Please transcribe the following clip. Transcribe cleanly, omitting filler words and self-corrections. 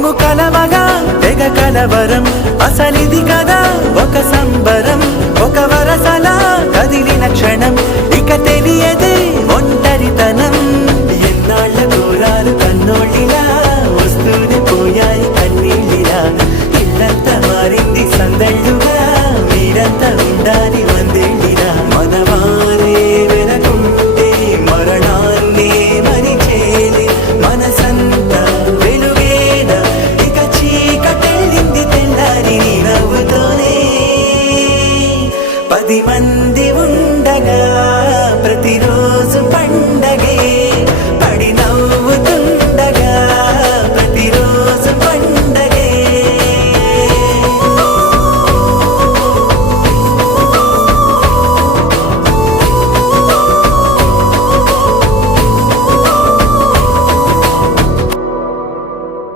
మేము కలవగా తెగ కలవరం అసలిది కదా ఒక సంబరం ఒక వరసలా కదిలిన క్షణం